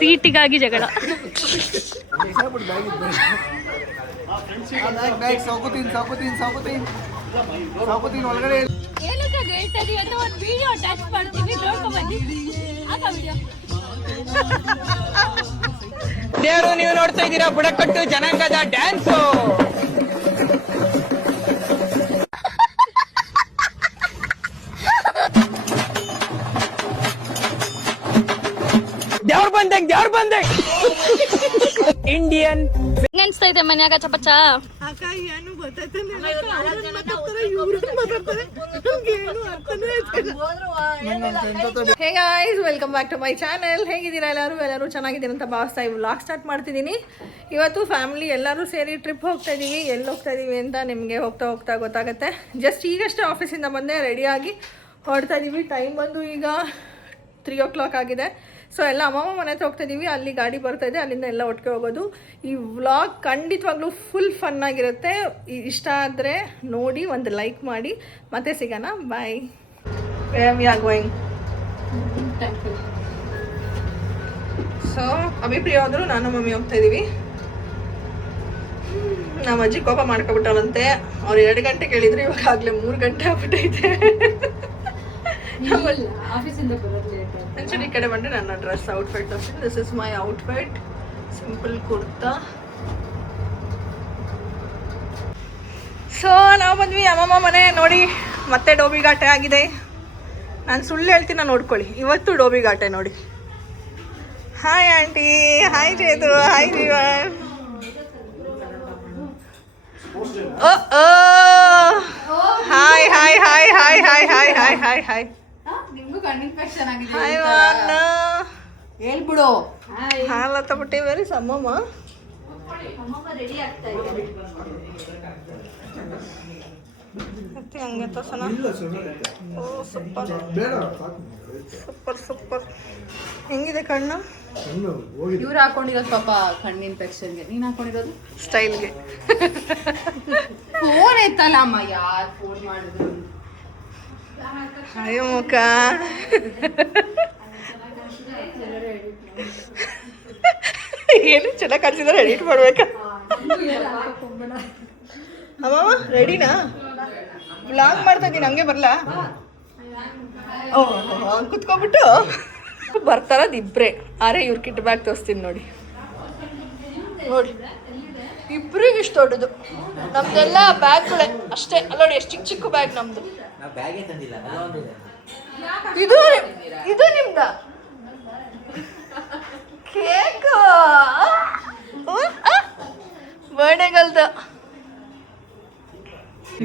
ಸೀಟಿಗಾಗಿ ಜಗಳ. ಒಳಗಡೆ ದೇವರು ನೀವು ನೋಡ್ತಾ ಇದ್ದೀರಾ ಬುಡಕಟ್ಟು ಜನಾಂಗದ ಡ್ಯಾನ್ಸು. ದೇವ್ರ ಬಂದೆ ಇಂಡಿಯನ್. ಅನ್ಸ್ತಾ ಇದೆ ಮನ್ಯಾಗ ಚಪಚ್ಚ. Hey guys, welcome back to my channel. ಹೇಗಿದ್ದೀರಾ ಎಲ್ಲರೂ ಚೆನ್ನಾಗಿದ್ದೀರಾ ಅಂತ ಭಾವಿಸ್ತಾ ಈ ವ್ಲಾಗ್ ಸ್ಟಾರ್ಟ್ ಮಾಡ್ತಿದ್ದೀನಿ. ಇವತ್ತು ಫ್ಯಾಮಿಲಿ ಎಲ್ಲರೂ ಸೇರಿ ಟ್ರಿಪ್ ಹೋಗ್ತಾ ಇದ್ದೀವಿ. ಎಲ್ಲಿ ಹೋಗ್ತಾ ಇದ್ದೀವಿ ಅಂತ ನಿಮಗೆ ಹೋಗ್ತಾ ಹೋಗ್ತಾ ಗೊತ್ತಾಗುತ್ತೆ. ಜಸ್ಟ್ ಈಗಷ್ಟೇ ಆಫೀಸಿಂದ ಬಂದೆ, ರೆಡಿಯಾಗಿ ಹೊರಡ್ತಾ ಇದ್ದೀವಿ. ಟೈಮ್ ಬಂದು ಈಗ 3 o'clock ಆಗಿದೆ. ಸೊ ಎಲ್ಲ ಅಮ್ಮಮ್ಮ ಮನೆ ಹತ್ರ ಹೋಗ್ತಾ ಇದ್ದೀವಿ. ಅಲ್ಲಿ ಗಾಡಿ ಬರ್ತಾ ಇದೆ, ಅಲ್ಲಿಂದ ಎಲ್ಲ ಒಟ್ಟಿಗೆ ಹೋಗೋದು. ಈ ವ್ಲಾಗ್ ಖಂಡಿತವಾಗ್ಲೂ ಫುಲ್ ಫನ್ನಾಗಿರುತ್ತೆ. ಇಷ್ಟ ಆದರೆ ನೋಡಿ, ಒಂದು ಲೈಕ್ ಮಾಡಿ. ಮತ್ತೆ ಸಿಗೋಣ, ಬಾಯ್. ವಿ ಆರ್ ಗೋಯಿಂಗ್ ಸೊ ಅಭಿಪ್ರಿಯ ಹೋದ್ರು, ನಾನು ಮಮ್ಮಿ ಹೋಗ್ತಾ ಇದ್ದೀವಿ. ನಮ್ಮ ಅಜ್ಜಿ ಕೋಪ ಮಾಡ್ಕೊಬಿಟ್ಟವಂತೆ. ಅವ್ರು 2 ಗಂಟೆ ಕೇಳಿದ್ರು, ಇವಾಗ ಆಗಲೇ 3 ಗಂಟೆ ಆಗ್ಬಿಟ್ಟೈತೆ. ಆ್ಯಕ್ಚುಲಿ ಈ ಕಡೆ ಬಂದರೆ ನನ್ನ ಡ್ರೆಸ್ ಔಟ್ಫಿಟ್ ತೋರಿಸ್ತೀನಿ. This is my outfit, simple kurta. So ನಾವು ಬಂದ್ವಿ ಅಮ್ಮಮ್ಮ ಮನೆ. ನೋಡಿ ಮತ್ತೆ ಡೋಬಿ ಘಾಟೆ ಆಗಿದೆ. ನಾನು ಸುಳ್ಳು ಹೇಳ್ತೀನಿ, ನೋಡ್ಕೊಳ್ಳಿ. ಇವತ್ತು ಡೋಬಿ ಘಾಟೆ ನೋಡಿ. Hi aunty, hi Chetu, hi Jeevan. Hi hi hi hi hi hi hi hi hi. ಹೇಳ್ಬಿಡು. ಹಾಲು ತಗೊಟ್ಟಿವೇರಿ ಸಮ್ಮಮ್ಮ. ಹಂಗೆ ತೋರ್ಸೋಣ. Super super super. ಹೆಂಗಿದೆ ಕಣ್ಣು? ಇವ್ರು ಹಾಕೊಂಡಿರೋದು ಪಾಪ ಕಣ್ಣು ಇನ್ಫೆಕ್ಷನ್ಗೆ, ನೀನ್ ಹಾಕೊಂಡಿರೋದು ಸ್ಟೈಲ್ಗೆ. ಫೋನ್ ಎತ್ತಲ್ಲ ಅಮ್ಮ, ಯಾರು ಫೋನ್ ಮಾಡಿದ್ರು? ಅಯ್ಯೋ ಮುಖ. ಏನು ಚೆನ್ನಾಗಿ ಕಾಣಿಸಿದಾರೆ, ಎಡಿಟ್ ಮಾಡ್ಬೇಕಾ? ಅಮ್ಮಮ್ಮ ರೆಡಿನಾ? ವ್ಲಾಗ್ ಮಾಡ್ತಾ ಇದ್ದೀನಿ, ಹಂಗೆ ಬರಲಾ? ಓಹ್ ಕುತ್ಕೊಬಿಟ್ಟು ಬರ್ತಾರದು ಇಬ್ಬರೇ. ಆರೆ ಇವ್ರ ಕಿಟ್ ಬ್ಯಾಗ್ ತೋರಿಸ್ತೀನಿ ನೋಡಿ. ನೋಡಿ ಇಬ್ಬರಿಗೆ ಇಷ್ಟು ದೊಡ್ಡದು. ನಮ್ದೆಲ್ಲ ಬ್ಯಾಗ್ಗಳೇ ಅಷ್ಟೇ. ಅಲ್ಲ ನೋಡಿ ಎಷ್ಟು ಚಿಕ್ಕ ಚಿಕ್ಕ ಬ್ಯಾಗ್ ನಮ್ದು. ಇದು ಇದು ನಿಮ್ದ ಕೇಕ್ ಬರ್ಡೇಗಲ್ದ.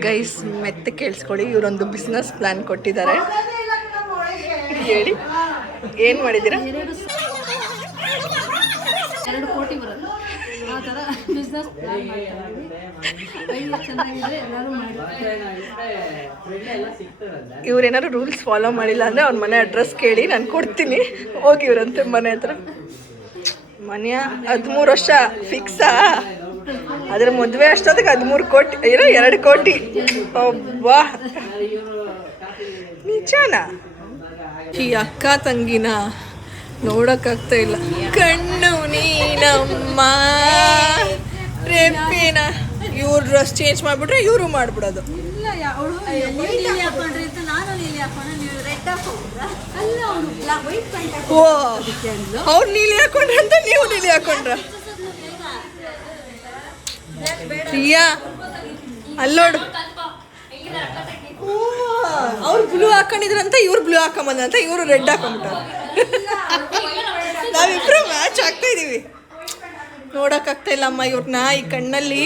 ಗೈಸ್ ಮೆತ್ತ ಕೇಳಿಸ್ಕೊಳ್ಳಿ, ಇವರೊಂದು ಬಿಸ್ನೆಸ್ ಪ್ಲಾನ್ ಕೊಟ್ಟಿದ್ದಾರೆ. ಹೇಳಿ ಏನು ಮಾಡಿದ್ದೀರಾ? 2 ಕೋಟಿ ಬರುತ್ತೆ ಆ ಥರ ಬಿಸ್ನೆಸ್ ಪ್ಲಾನ್ ಚೆನ್ನಾಗಿದೆ. ಎಲ್ಲರೂ ಇವ್ರೇನಾದ್ರು ರೂಲ್ಸ್ ಫಾಲೋ ಮಾಡಿಲ್ಲ ಅಂದರೆ ಅವ್ನ ಮನೆ ಅಡ್ರೆಸ್ ಕೇಳಿ ನಾನು ಕೊಡ್ತೀನಿ. ಹೋಗಿ ಇವ್ರಂತೆ ಮನೆ ಹತ್ರ. ಮನೆಯ 13 ವರ್ಷ ಫಿಕ್ಸಾ? ಅದ್ರ ಮದುವೆ ಅಷ್ಟೊತ್ತಿಗೆ 13 ಕೋಟಿ ಏನೋ 2 ಕೋಟಿ. ಒಬ್ಬಾ ನಿಜಾನಾ? ಈ ಅಕ್ಕ ತಂಗಿನ ನೋಡೋಕ್ಕಾಗ್ತಾ ಇಲ್ಲ. ಕಣ್ಣು ನೀನಮ್ಮ ರೆಪ್ಪಿನ. ಇವ್ರ ಡ್ರೆಸ್ ಚೇಂಜ್ ಮಾಡಿಬಿಟ್ರೆ ಇವರು ಮಾಡಿಬಿಡೋದು. ಓ ಅವ್ರು ನೀಲಿ ಹಾಕೊಂಡ್ರ ಅಂತ ನೀವು ನೀಲಿ ಹಾಕೊಂಡ್ರ? ಪ್ರಿಯಾ ಅಲ್ಲೋಡು, ಅವ್ರು ಬ್ಲೂ ಹಾಕೊಂಡಿದ್ರಂತ ಇವ್ರು ಬ್ಲೂ ಹಾಕೊಂಬಂದಂತ ಇವರು ರೆಡ್ ಹಾಕೊಂಡ್ಬಿಟ್ಟಾರ. ನಾವಿಬ್ರು ಮ್ಯಾಚ್ ಆಗ್ತಾ ಇದೀವಿ. ನೋಡಕ್ಕಾಗ್ತಾ ಇಲ್ಲ ಅಮ್ಮ ಇವ್ರನ್ನ ಈ ಕಣ್ಣಲ್ಲಿ.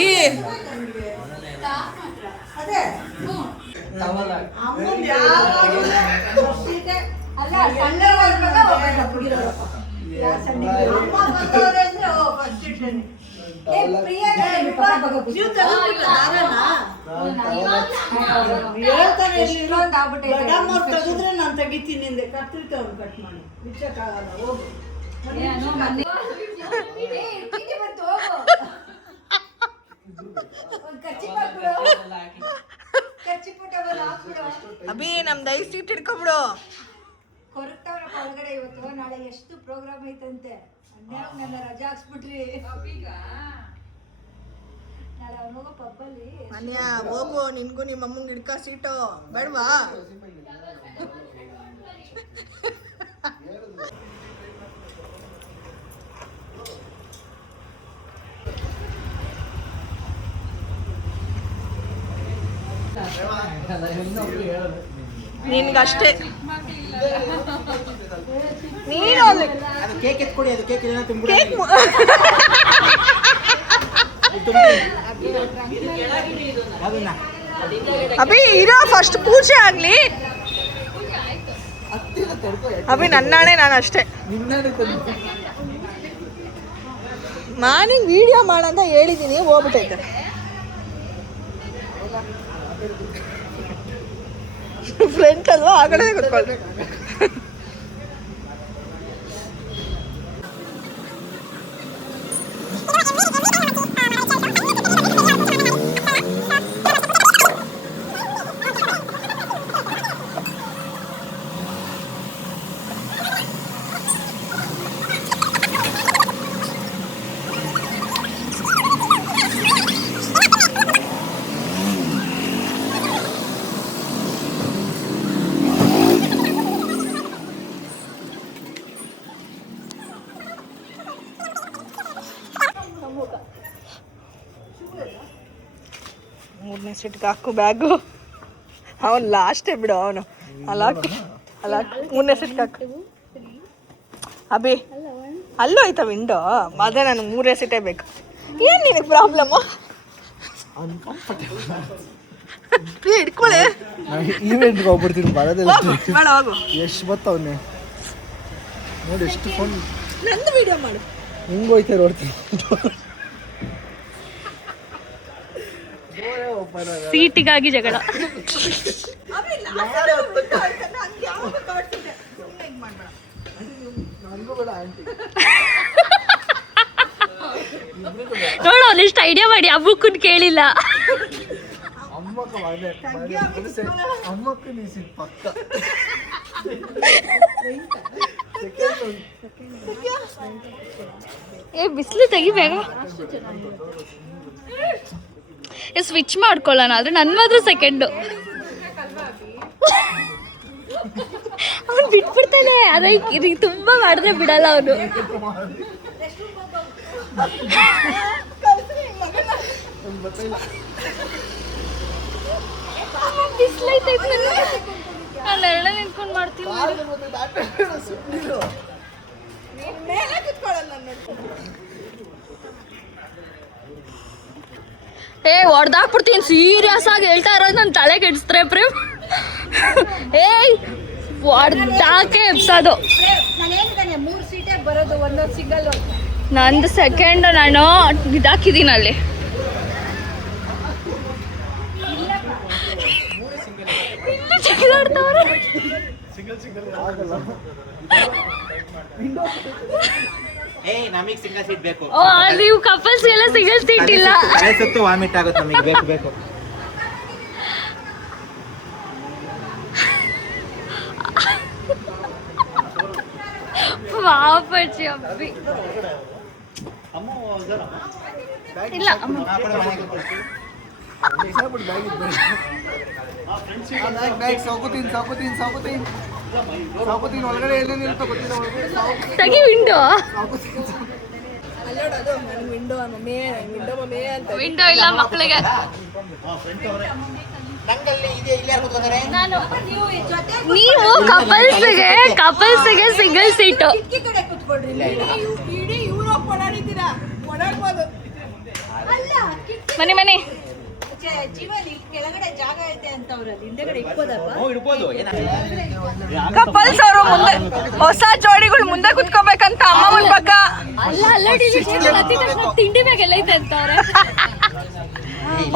ತೆಗೆದ್ರೆ ನಾನು ತೆಗಿತೀನಿ. ಕತ್ರಿ ತಗೊಂಡು ಕಟ್ ಮಾಡಿ ಬಿಚ್ಚಕ್ಕಾಗಲ್ಲ. ಹೋಗು. ಅಭಿ ನಮ್ದು 5 ಸೀಟ್ ಹಿಡ್ಕೊಬಿಡು. ಕೊರಗ್ತಾವ್ರಪ್ಪ ಒಳಗಡೆ ಇವತ್ತು. ನಾಳೆ ಎಷ್ಟು ಪ್ರೋಗ್ರಾಮ್ ಐತಂತೆ. ಅನ್ಯಾಗ ನನ್ನ ರಜಾ ಹಾಕ್ಸ್ಬಿಟ್ರಿ. ನಾಳೆ ಅವನೋಗ ಪಬ್ಬಲ್ಲಿ ಅನ್ಯ ಹೋಗು, ನಿನ್ಗೂ ನಿಮ್ಮ ಅಮ್ಮಂಗೆ ಹಿಡ್ಕ ಸೀಟು ಬೇಡವಾ? ನಿನ್ಗಷ್ಟೇ. ನೀನು ಕೇಕ್ ಎತ್ಕೊಡಿ, ಅದು ಕೇಕ್ ಏನೋ ತುಂಬಿಡಿ. ಕೇಕ್ ಅದನ್ನ ಅಭಿ ಇರೋ ಫಸ್ಟ್ ಪೂಜೆ ಆಗ್ಲಿ. ಅಭಿ ನನ್ನಾಣೆ, ನಾನು ಅಷ್ಟೇ. ನಾನಿಂಗ್ ವಿಡಿಯೋ ಮಾಡಂತ ಹೇಳಿದ್ದೀನಿ, ಹೋಗ್ಬಿಟ್ಟೈತೆ. ಫ್ರೆಂಟ್ ಅಲ್ವಾ, ಆ ಕಡೆ ಕೂತ್ಕೊಳ್ಬೇಕು. ಮೂರನೇ ಸೀಟ್ಗೆ ಹಾಕು ಬ್ಯಾಗು. ಅವನು ಲಾಸ್ಟೇ ಬಿಡು, ಅವನು ಅಲ್ಲಾಕು ಅಲ್ಲಾಕು. ಮೂರನೇ ಸೀಟ್ಗೆ ಹಾಕು. ಅಭಿ ಅಲ್ಲೂ ಆಯ್ತಾ ವಿಂಡೋ? ಅದೇ ನನಗೆ 3 ಸೀಟೇ ಬೇಕು. ಏನು ನಿನಗೆ ಪ್ರಾಬ್ಲಮ್ಮು? ಹಿಡ್ಕೊಳ್ಳಿ. ಈವೆಂಟ್ಗೆ ಹೋಗ್ಬಿಡ್ತೀನಿ, ಬರೋದಿಲ್ಲ. ಬೇಡ ಹೋಗು. ಎಷ್ಟು ಬತ್ತವನ್ನೇ ನೋಡಿ, ಎಷ್ಟು ಫೋನ್. ನಂದು ವಿಡಿಯೋ ಮಾಡು. ಹಿಂಗೆ ಹೋಯ್ತಾರೆ ನೋಡ್ತೀನಿ. ಸೀಟಿಗಾಗಿ ಜಗಳ. ನೋಡು, ಒಂದಿಷ್ಟು ಐಡಿಯಾ ಮಾಡಿ. ಅಬ್ಬಕ್ಕನ್ ಕೇಳಿಲ್ಲ. ಅಮ್ಮಕ್ಕ ನೀ ಸಿಟ್ ಪಕ್ಕ. ಬಿಸಿಲು ತೆಗಿಬೇಕ. ಸ್ವಿಚ್ ಮಾಡ್ಕೊಳ್ಳೋಣ ಆದ್ರೆ ನನ್ನ ಮಾತ್ರ ಸೆಕೆಂಡು. ಅವನು ಬಿಟ್ಬಿಡ್ತಾನೆ. ಅದೇ ತುಂಬಾ ಮಾಡಿದ್ರೆ ಬಿಡಲ್ಲ ಅವನು. ಬಿಸಿಲೈತೈತೆ, ನಾನು ನೆರಳ ನಿಂತ್ಕೊಂಡು ಮಾಡ್ತೀನಿ. ಹೊಡ್ದಾಕ್ಬಿಡ್ತೀನಿ. ಸೀರಿಯಸ್ ಆಗಿ ಹೇಳ್ತಾ ಇರೋದು, ನನ್ನ ತಲೆ ಕೆಡಿಸ್ತಾರೆ ಪ್ರೇಮ್. ಹೊಡ್ದಾಕೆ ಎಬ್ಸೋದು. ನಂದು ಸೆಕೆಂಡ್. ನಾನು ಇದಾಕಿದ್ದೀನಿ ಅಲ್ಲಿ. ನಮಗೆ ಸಿಂಗಲ್ ಸೀಟ್ ಬೇಕು. ನೀವು ಕಪಲ್ಸ್ಗೆಲ್ಲ ಸಿಂಗಲ್ ಸೀಟ್ ಇಲ್ಲ. ಸುತ್ತು ವಾಮಿಟ್ ಆಗುತ್ತೆ, ನಮಗೆ ಬೇಕು ಬೇಕು. ಪಾಪಚ್ಚಿ ಅಬ್ಬಿ. ಇಲ್ಲ ಒಳಗಡೆ ತಗಿ ವಿಂಡೋ. ವಿಂಡೋ ಇಲ್ಲ ಮಕ್ಕಳಿಗೆ. ನೀವು ಕಪಲ್ಸ್ಗೆ ಸಿಂಗಲ್ ಸೀಟು. ಮನೆ ಕೆಳಗಡೆ ಜಾಗ ಐತೆ ಅಂತ ಅವ್ರಲ್ಲಿ ಹಿಂದೆಗಡೆ ಇಕ್ಕೋದಪ್ಪ. ಕಪಲ್ಸ್ ಅವರು ಮುಂದೆ, ಹೊಸ ಜೋಡಿಗಳು ಮುಂದೆ ಕುತ್ಕೋಬೇಕಂತ ಅಮ್ಮನ ಪಕ್ಕ. ತಿಂಡಿ ಬ್ಯಾಗ್ ಎಲ್ಲ ಐತೆ ಅಂತವ್ರೆ.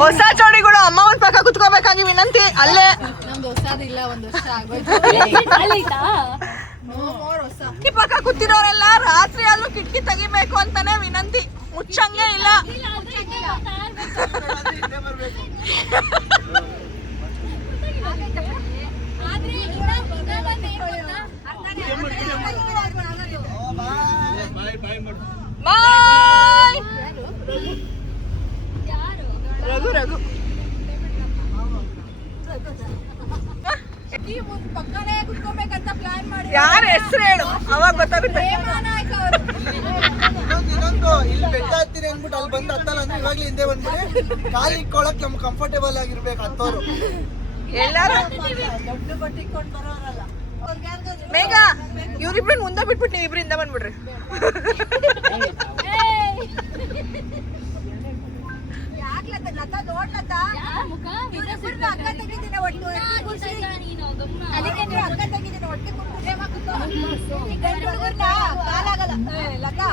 ಹೊಸ ಜೋಡಿಗಳು ಅಮ್ಮನ ಪಕ್ಕ ಕುತ್ಕೋಬೇಕಾಗಿ ವಿನಂತಿ. ಅಲ್ಲೇ ನಮ್ದು ಹೊಸದಿಲ್ಲ, 1 ವರ್ಷ ಆಗೋಯ್ತು. ಈ ಪಕ್ಕ ಕೂತಿರೋರೆಲ್ಲ ರಾತ್ರಿ ಅಲ್ಲೂ ಕಿಟಕಿ ತೆಗಿಬೇಕು ಅಂತಾನೆ ವಿನಂತಿ. ಮುಚ್ಚಂಗೆ ಇಲ್ಲ. ಬಾಯ್ ರಘು ರಘು ಯಾರ ಹೆಸರು ಹೇಳು ಅವಾಗ ಗೊತ್ತಾಗುತ್ತೆ. ಇನ್ನೊಂದು ಇಲ್ಲಿ ಬೆಟ್ಟ ಹತ್ತೀರಿ ಅಂದ್ಬಿಟ್ಟು ಅಲ್ಲಿ ಬಂದು ಹತ್ತಲ್ಲ ಅಂದ್ರೆ ಇವಾಗ್ಲೂ ಹಿಂದೆ ಬಂದ್ಬಿಡಿ. ಕಾಲು ಇಕ್ಕೊಳಕ್ ನಮ್ಗೆ ಕಂಫರ್ಟೇಬಲ್ ಆಗಿರ್ಬೇಕು ಹತ್ತೋರು. ಎಲ್ಲಾರು ದೊಡ್ಡ ಬಟ್ಟೆ ಇಟ್ಕೊಂಡು ಬರೋರಲ್ಲ. ಬೇಗ ಇವ್ರಿಬ್ರು ಮುಂದೆ ಬಿಟ್ಬಿಟ್ಟು ನೀವು ಇಬ್ರಿಂದ ಬಂದ್ಬಿಡ್ರಿ. ಅದಕ್ಕೆ ನೀವು ಅಕ್ಕ ತೆಗಿದ್ದೀನಿ ಒಟ್ಟಿಗೆ ಕಾಲಾಗಲ್ಲ ಲತಾ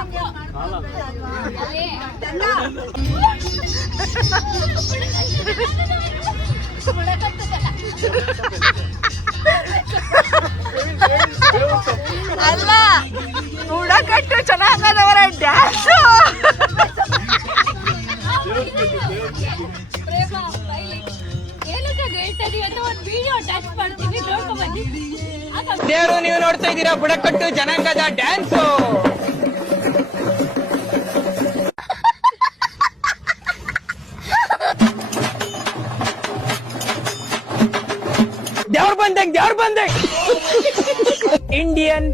ಅಲ್ಲ ಹುಡಕಟ್ಟು ಚೆನ್ನಾಗದವರ ಡ್ಯಾನ್ಸ್ ದೇವರು ನೀವು ನೋಡ್ತಾ ಇದ್ದೀರಾ ಬುಡಕಟ್ಟು ಜನಾಂಗದ ಡ್ಯಾನ್ಸು. ದೇವ್ರ ಬಂದೆ ಇಂಡಿಯನ್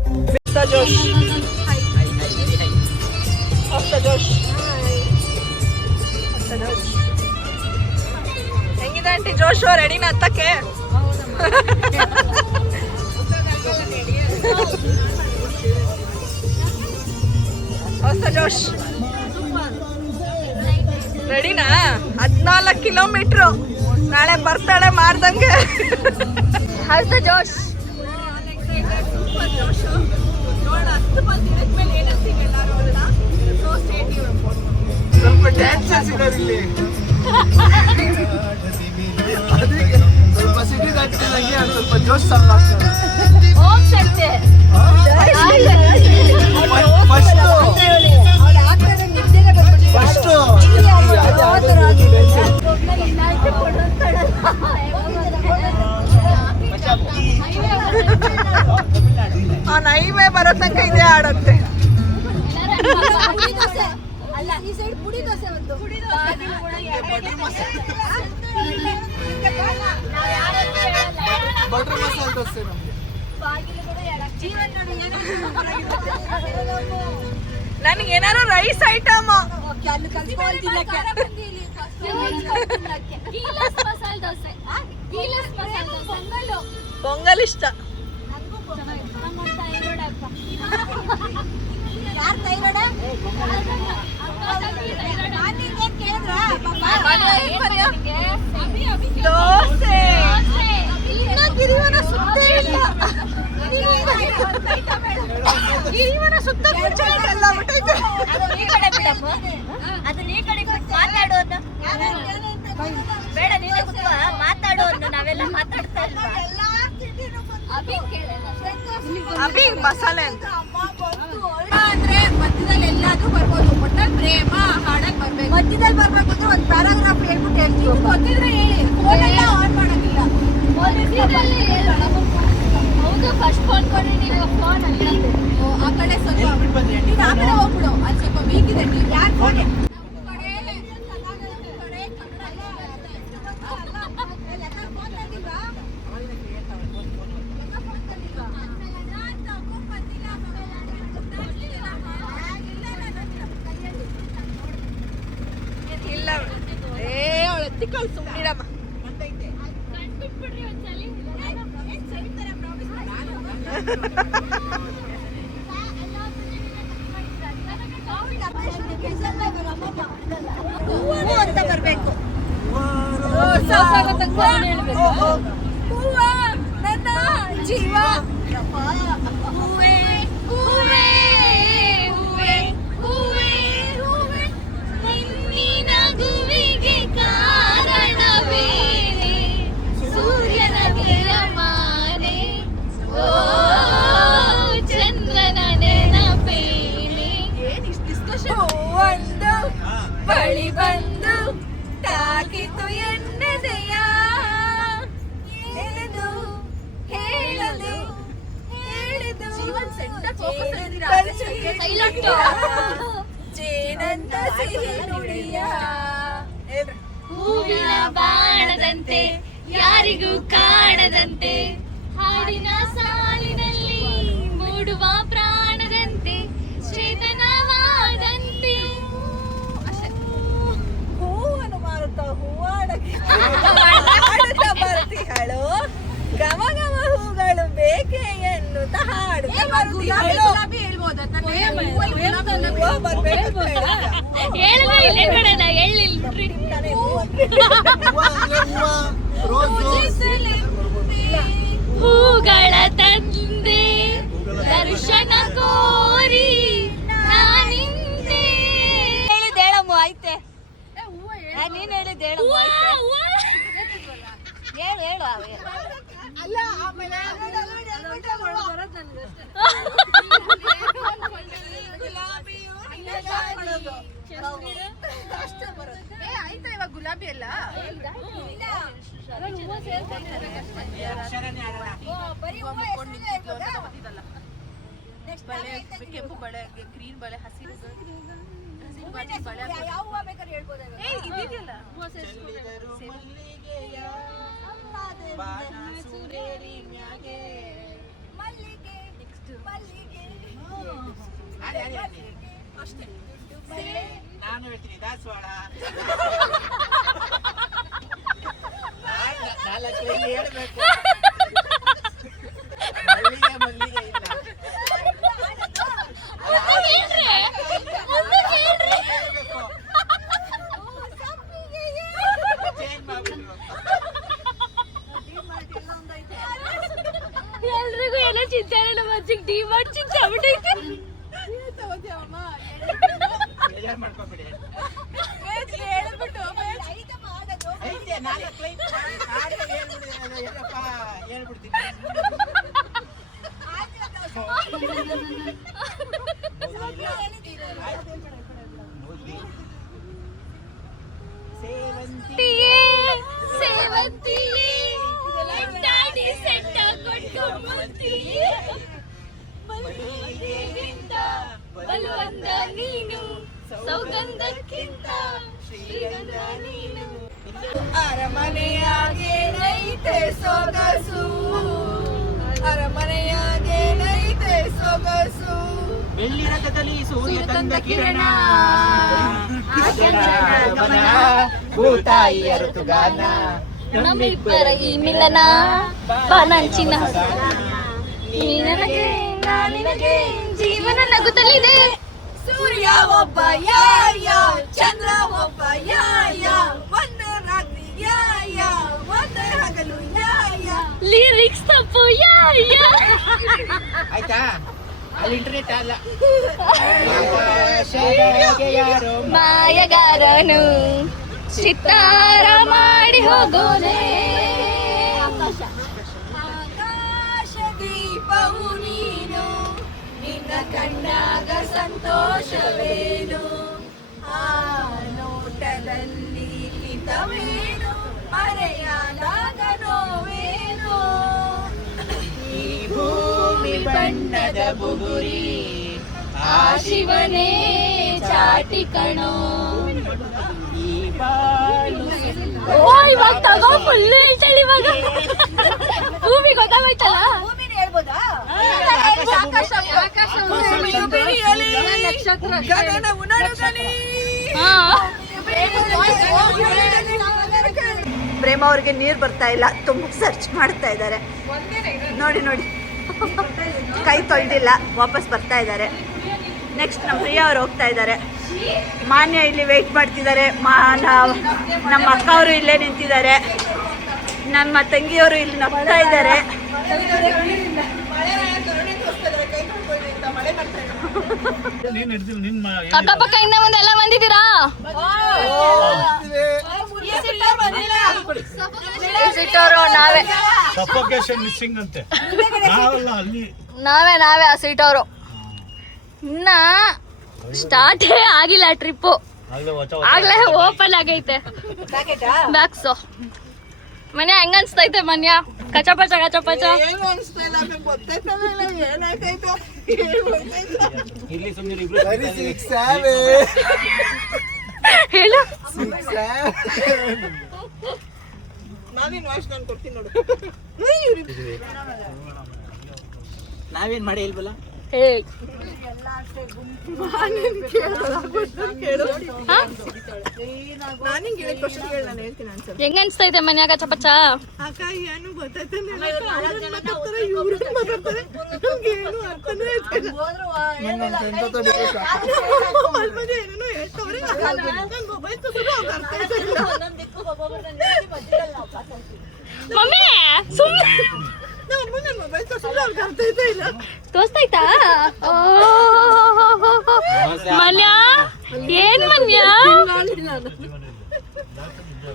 ಜೋಶ್ ಜೋಶ್ ಹೆಂಗಿದೆ ಆಂಟಿ ಜೋಶ್ ರೆಡಿನ ಹತ್ತಕ್ಕೆ? ಹೊಸ ಜೋಶ್ ರೆಡಿನಾ? 14 ಕಿಲೋಮೀಟ್ರು ನಾಳೆ ಬರ್ತಾಳೆ ಮಾಡ್ದಂಗೆ. ಹೊಸ ಜೋಶ್ ಸ್ವಲ್ಪ ಡ್ಯಾನ್ಸರ್ಸ್ ಇದ್ದಾರೆ ಇಲ್ಲಿ. ಅದಕ್ಕೆ ಸ್ವಲ್ಪ ಸಿಟಿ ದಾಟಿದಂಗೆ ಸ್ವಲ್ಪ ಜೋಶ್ ಸಾಂಗ್ ಆಗ್ತದೆ. ಓಂ ಶಕ್ತಿ ಫಸ್ಟ್ ಆ ನೈವೇ ಬರೋ ತನಕ ಇದೇ ಆಡುತ್ತೆ. ಅಲ್ಲ ಈ ಸೈಡ್ ಪುಡಿ ದೋಸೆ ಒಂದು ಬಟರ್ ಮಸಾಲ ದೋಸೆ ನಮ್ಗೆ. ನನಗೆ ಏನಾದ್ರು ರೈಸ್ ಐಟಮ್ ಪೊಂಗಲ್ ಇಷ್ಟ. ದೋಸೆ ಗಿರಿವನ ಸುತ್ತ ಇಲ್ಲ. ಗಿರಿವನ ಸುತ್ತ ಮುಚ್ಚಲ್ಲ ಬಿಟ್ಟೈತೆ. ಅದನ್ನ ಈ ಕಡೆ ಮಾತಾಡೋದು ಬೇಡ, ನೀವೇ ಕೂತ್ಕೋ, ಮಾತಾಡೋದು ನಾವೆಲ್ಲ ಮಾತಾಡ್ತಾ ಇಲ್ವಾ? ಅಭಿ ಮಸಾಲೆ ಅಂತ ಅಂದ್ರೆ ಮಧ್ಯದಲ್ಲಿ ಎಲ್ಲಾದ್ರೂ ಬರ್ಬೋದು. ಒಟ್ಟಲ್ಲಿ ಪ್ರೇಮ ಹಾಡಕ್ ಬರ್ಬೇಕು. ಮಧ್ಯದಲ್ಲಿ ಬರ್ಬೇಕು ಅಂದ್ರೆ ಒಂದು ಪ್ಯಾರಾಗ್ರಾಫ್ ಹೇಳ್ಬಿಟ್ಟು ಹೇಳ್ತೀವಿ. ಗೊತ್ತಿದ್ರೆ ಹೇಳಿ, ಫೋನೆಲ್ಲ ಆನ್ ಮಾಡಂಗಿಲ್ಲ. ಹೌದು, ಫಸ್ಟ್ ಫೋನ್ ಕೊಡಿ ನೀವು. ಫೋನ್ ಅಲ್ಲ ಆ ಕಡೆ ಸ್ವಲ್ಪ ನೀನು ಆಮೇಲೆ ಹೋಗ್ಬಿಡು. ಅದು ಸ್ವಲ್ಪ ವೀಕ್ ಇದೆ. ನೀವು ಯಾರು ಫೋನ್ ಇಲ್ಲ. ಅವಳು ಎತ್ತಿಕಲ್ ಸುಮ್ಮನಿರಮ್ಮ. ಹೂವು ಅಂತ ಬರ್ಬೇಕು. ಹೂವ ನನ್ನ ಜೀವ. ಹೂವೇ ಹೂವೇ ಹೂವೇ ಹೂವೇ ಹೂವೇ ನಿನ್ನ ಗುವಿಗೆ ಕಾರಣವೇನೆ ಸೂರ್ಯನ ಗಿರಮಾನೆ ಓ ಚಂದ್ರನ ನೆನಪೇನೆ. ಒಂದು ಬಳಿ ಬಂದು ತಾಕಿತು ಎನ್ನೆದೆಯ. ಜೇನಂತ ಸಿಹಿ ನುಡಿಯ ಹೂವಿನ ಬಾಣದಂತೆ ಯಾರಿಗೂ ಕಾಣದಂತೆ ಹಾಡಿನ ಸಾಲಿನಲ್ಲಿ ಮೂಡುವ ಪ್ರಾಣದಂತೆ ಚೇತನವಾದಂತೆ ಹೂವನ್ನು ಮಾರುತ್ತಾ ಹೂವಾಡಕ್ಕೆ ಬರ್ತಿಹಳು ಗಮ ಗಮ ಹೂಗಳು ಬೇಕೆ ಎನ್ನುತ್ತ ಹಾಡುತ್ತಾ ಬರ್ತಿಹಳು ಹೂಗಳ ತಂದೆ ದರ್ಶನ ಕೋರಿ ನಾನಿಂದೆ ಹೇಳಿದೇಳಮ್ಮ ಐತೆ ನೀನ್ ಹೇಳಿದೇಳಮ್ಮ ಐತೆ ಹೇಳು ಹೇಳು ಅಲ್ಲ ಆಮೇಲೆ ಅಷ್ಟೇ ಬರುತ್ತೆ ಆಯ್ತಾ ಇವಾಗ ಗುಲಾಬಿ ಅಲ್ಲ ಕೆಂಪು ಬಳೆ ಗ್ರೀನ್ ಬಳೆ ಹಸಿರು ಬಳೆ ಯಾವ ಹೂವ ಬೇಕಾದ್ರೆ ಹೇಳ್ಬೋದ ಇದೆಯಲ್ಲ ಅಷ್ಟೇ ನಾನು ಹೇಳ್ತೀನಿ ದಾಸವಾಳ ಹೇಳ್ಬೇಕು ಮಲ್ಲಿಗೆ ಇಲ್ಲ ಎಲ್ರಿಗೂ ಏನೋ ಚಿಂತಾನೆ ನಮ್ಮ ಅಜ್ಜಿಗೆ ಡಿ ಮಾರ್ಟ್ ಚಿಂತಾಗ್ಬಿಟ್ಟೈತೆ ಮಾಡ್ಕೊಬಿಡಿ ಹೇಳ್ಬಿಡ್ತೀನಿ ಸೇವಂತಿಯೇ ದಾಡಿ ಸೆಟ್ಟ ಕೊಟ್ಟು ಮುತ್ತಿಯೇ ಮಲ್ಲಿಗೆಗಿಂತ ಬಲವಂತ ನೀನು ಸೌಗಂಧಕ್ಕಿಂತ ಶ್ರೀಗಂಧ ನೀನು ಅರಮನೆಯಾಗೇನೈತೆ ಸೊಗಸು ಅರಮನೆಯಾಗೇನೈತೆ ಸೊಗಸು ಬೆಳ್ಳಿ ರಥದಲ್ಲಿ ಸೂರ್ಯ ತಂದ ಕಿರಣ ಭೂತಾಯಿಯ ಋತುಗಾನ ನಮ್ಮಿಬ್ಬರ ಈ ಮಿಲನ ಬಾನಂಚಿನ ನೀ ನನಗೆ ನಾ ನಿನಗೆ ಜೀವನ ನಗುತ್ತಲಿದೆ ಸೂರ್ಯ ಒಬ್ಬ ಯಾಯ ಚಂದ್ರ ಒಬ್ಬ ಯಾಯ ಒಂದು ರಾತ್ರಿ ಯಾಯ ಒಂದು ಹಗಲು ಯಾಯ ಲಿರಿಕ್ಸ್ ತಪ್ಪು ಯಾಯ ಆಯ್ತಾ ಅಲ್ಲಿ ಇಂಟರ್ನೆಟ್ ಅಲ್ಲ ಯಾರೋ ಮಾಯಗಾರನು ಚಿತ್ತಾರ ಮಾಡಿ ಹೋಗೋನೆ ಆಕಾಶ ದೀಪವು ನೀನು ನಿನ್ನ ಕಣ್ಣಾಗ ಸಂತೋಷವೇನು ಆ ನೋಟದಲ್ಲಿ ಹಿತವೇನು ಮರೆಯಾದಾಗ ನೋವೇನು ಈ ಭೂಮಿ ಬಣ್ಣದ ಬುಗುರಿ ಆ ಶಿವನೇ ಚಾಟಿ ಕಣೋ ಈ ಬಾಳು ಓ ಇವಾಗ ತಗೋ ಫುಲ್ ಹೇಳ್ತಾಳೆ ಇವಾಗ ಭೂಮಿ ಗೊತ್ತಾಗೋಯ್ತಲ್ಲ ಭೂಮಿನ ಹೇಳ್ಬೋದಾ ಗಗನವು ನಡುಗಲಿ ಪ್ರೇಮ ಅವ್ರಿಗೆ ನೀರು ಬರ್ತಾ ಇಲ್ಲ ತುಂಬ ಸರ್ಚ್ ಮಾಡ್ತಾ ಇದ್ದಾರೆ ನೋಡಿ ನೋಡಿ ಕೈ ತೊಳೆದಿಲ್ಲ ವಾಪಸ್ ಬರ್ತಾ ಇದ್ದಾರೆ ನೆಕ್ಸ್ಟ್ ನಮ್ಮ ಪ್ರಿಯಾ ಅವ್ರು ಹೋಗ್ತಾ ಇದ್ದಾರೆ ಮಾನ್ಯ ಇಲ್ಲಿ ವೆಯ್ಟ್ ಮಾಡ್ತಿದ್ದಾರೆ ನಮ್ಮ ಅಕ್ಕ ಅವರು ಇಲ್ಲೇ ನಿಂತಿದ್ದಾರೆ ನಮ್ಮ ತಂಗಿಯವರು ಇಲ್ಲಿ ನಗ್ತಾ ಇದ್ದಾರೆ ಅಕ್ಕಪಕ್ಕ ಇಂದ ಮುಂದೆ ಎಲ್ಲ ಬಂದಿದ್ದೀರಾ ನಾವೇ ಸಫೋಕೇಶನ್ ಮಿಸ್ಸಿಂಗ್ ಅಂತೆ ನಾವಲ್ಲ ಅಲ್ಲಿ ನಾವೇ ಆ ಸೀಟ್ ಅವರು ಇನ್ನ ಸ್ಟಾರ್ಟೇ ಆಗಿಲ್ಲ ಟ್ರಿಪ್ಪು ಅಲ್ಲಿ ಆಗ್ಲೇ ಓಪನ್ ಆಗೈತೆ ಬ್ಯಾಕ್ಸು ಮನ್ಯ ಹೆಂಗ ಅನ್ಸ್ತೈತೆ ಮನ್ಯ ಕಚ ಪಚ ಏನು ಅನ್ಸ್ತಾ ಇಲ್ಲ ನಂಗೆ ಗೊತ್ತಾಯ್ತಲ್ಲ ಇಲ್ಲ ಏನಾಯ್ತೈತೋ ಏನು ಗೊತ್ತಾಯ್ತಾ ಇಲ್ಲಿ ಸುಮ್ಮನೆ ಇಬ್ರು Very 6, 7. ಹೇಳು 6, 7. ನಾನೇನು ವಾಯ್ಸ್ ನಾನು ಕೊಡ್ತೀನಿ ನೋಡು ನಾವೇನ್ ಮಾಡಿ ಇಲ್ವಲ್ಲ ಹೇ ನಾನು ಹಿಂಗೆ ಹೇಳಿದ ಕ್ವಶನ್ ಕೇಳಿ ನಾನು ಹೇಳ್ತೀನಿ ಆನ್ಸರ್ ಹೆಂಗ ಅನ್ಸ್ತೈತೆ ಮನ್ಯಾಗ ಕಚ ಪಚ ಅಕ್ಕ ಏನು ಗೊತ್ತಾಯ್ತಾನೆ ಮಾತಾಡ್ತಾರೆ ಇವ್ರು ಮಾತಾಡ್ತಾರೆ ನಮ್ಗೆ ಏನು ಅರ್ಥನೇ ಆಯ್ತಿಲ್ಲ ನಂಗೆ ಎಂತದೋ ಬೇಕು. ಅಲ್ಬದೇ ಏನೇನೋ ಹೇಳ್ತವ್ರೆ ನನ್ನ ಮೊಬೈಲ್ ತಗೊಂಡು ಅವ್ರಿಗೆ ಅರ್ಥ ಆಯ್ತಿಲ್ಲ ಮಮ್ಮಿ ಸುಮ್ಮನೆ ನಮ್ಮ ನನ್ನ ಮೊಬೈಲ್ ತಗೊಂಡು ಅವ್ರಿಗೆ ಅರ್ಥ ಆಯ್ತಾ ಇಲ್ಲ ತೋರ್ಸ್ತಾಯ್ತಾ ಮನ್ಯ ಏನ್ ಮನ್ಯ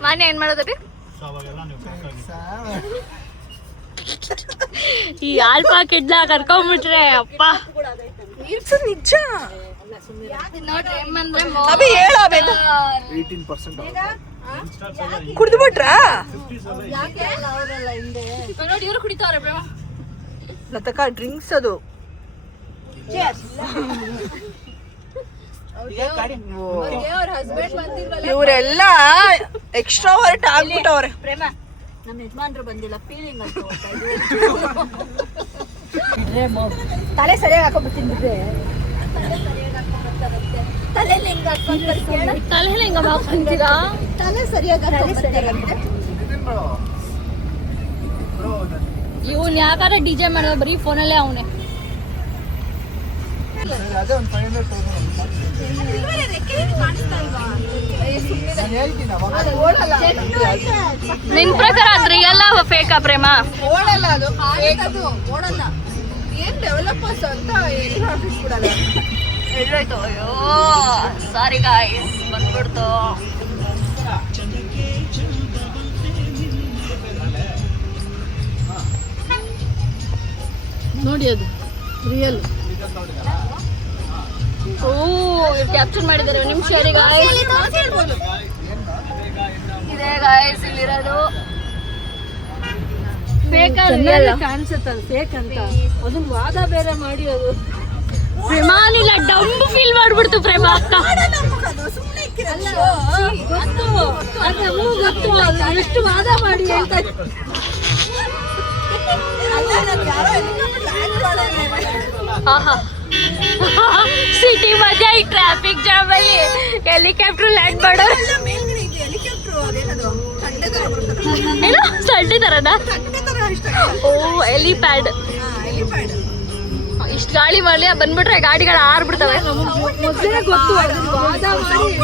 ಮನ್ಯ ಏನ್ ಮಾಡೋದ್ರಿ ಅವಾಗೆಲ್ಲ ನೀವು ಕರೆಕ್ಟಾಗಿ 7. ಈ ಹಾಲ್ ಪಾಕೆಟ್ನ ಕರ್ಕೊಂಡ್ಬಿಟ್ರೆ ಅಪ್ಪ ಇದು ನಿಜ ನೋಡ್ರಿ ಏನ್ಮಂದ್ರೆ ಅಭಿ ಹೇಳು ಅಭಿ 18% ಕುಡ್ದು ಬಿಟ್ರಾ ನೋಡಿ ಇವ್ರು ಕುಡಿತಾವ್ರೆ ಪ್ರೇಮ ಲತಕ ಡ್ರಿಂಕ್ಸ್ ಅದು ಇವರೆಲ್ಲ ಎಕ್ಸ್ಟ್ರಾವರ್ಟ್ ಆಗ್ಬಿಟ್ಟವ್ರೆ ಪ್ರೇಮ ನಮ್ಮ ಯಜಮಾನ್ರು ಬಂದಿಲ್ಲ ಫೀಲಿಂಗ್ ಅಂತ ತಲೆ ಸರಿಯಾಗಿ ಹಾಕೊಂಡ್ಬಿಡ್ತೀನಿ ಬಿಡ್ರೆ ತಲೆಯಲ್ಲಿ ಹೆಂಗ್ ಹಾಕೊಂಡ್ಬರ್ತೀಯ? ತಲೆ ಹೆಂಗ ಹಾಕೊಂತೀರಾ ತಲೆ ಸರಿಯಾಗಿ ಇವ್ನ್ ಯಾಕಾರ ಡಿಜೆ ಮಾಡೋದು ಬರೀ ಫೋನಲ್ಲೇ ಅವನೇ ಅದೇ ಒಂದು 500 ನಾನು ಹೇಳ್ತೀನಿ ಅವಾಗ ನಿನ್ ಪ್ರಕಾರ ಅದ್ ರಿಯಲ್ ಫೇಕ್ ಪ್ರೇಮ ಓಡಲ್ಲ ಅದು ಅದು ಓಡಲ್ಲ ಏನ್ ಡೆವಲಪರ್ಸ್ ಅಂತ ಏನು ಹಾಕಿಸ್ಬಿಡಲ್ಲ ಎಲ್ರಾಯ್ತು ಅಯ್ಯೋ ಸಾರಿ ಗಾಯ್ಸ್ ಬಂದ್ಬಿಡ್ತು ನೋಡಿ ಅದು ರಿಯಲ್ ಓ ಇವ್ರು ಕ್ಯಾಪ್ಚರ್ ಮಾಡಿದ್ದಾರೆ ನಿಮ್ ಶೇರಿ ಗಾಯ್ಸ್ ಇದೆ ಗಾಯ್ಸ್ ಇಲ್ಲಿರೋದು ಫೇಕ್ ರಿಯಲ್ ಕಾಣಿಸುತ್ತೆ ಫೇಕ್ ಅಂತ ಅದನ್ನ ವಾದ ಬೇರೆ ಮಾಡಿ ಅದು ಪ್ರೇಮ ನೀನ ಡಂಬ್ ಫೀಲ್ ಮಾಡ್ಬಿಡ್ತು ಪ್ರೇಮ ಅಕ್ಕ ಗೊತ್ತು ಅದು ನಮಗೂ ಗೊತ್ತು ಅದು ಎಷ್ಟು ವಾದ ಮಾಡಿ ಹೇಳ್ತಾ ಆಹಾ ಸಿಟಿ ಮಧ್ಯ ಈ ಟ್ರಾಫಿಕ್ ಜಾಮ್ ಅಲ್ಲಿ ಹೆಲಿಕಾಪ್ಟರ್ ಲ್ಯಾಂಡ್ ಮಾಡೋರು ಏನು ಸಂಡೆ ತರನಾ ಓ ಎಲಿಪ್ಯಾಡ್ ಇಷ್ಟು ಗಾಳಿ ಮಾಡಲಿ ಬಂದ್ಬಿಟ್ರೆ ಗಾಡಿಗಳು ಆರ್ಬಿಡ್ತವೆ ಮೊದಲೇ ಗೊತ್ತು ಅದನ್ನ ವಾದ ಮಾಡಿ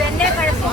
ಬೆಣ್ಣೆ ಕಳಿಸಿ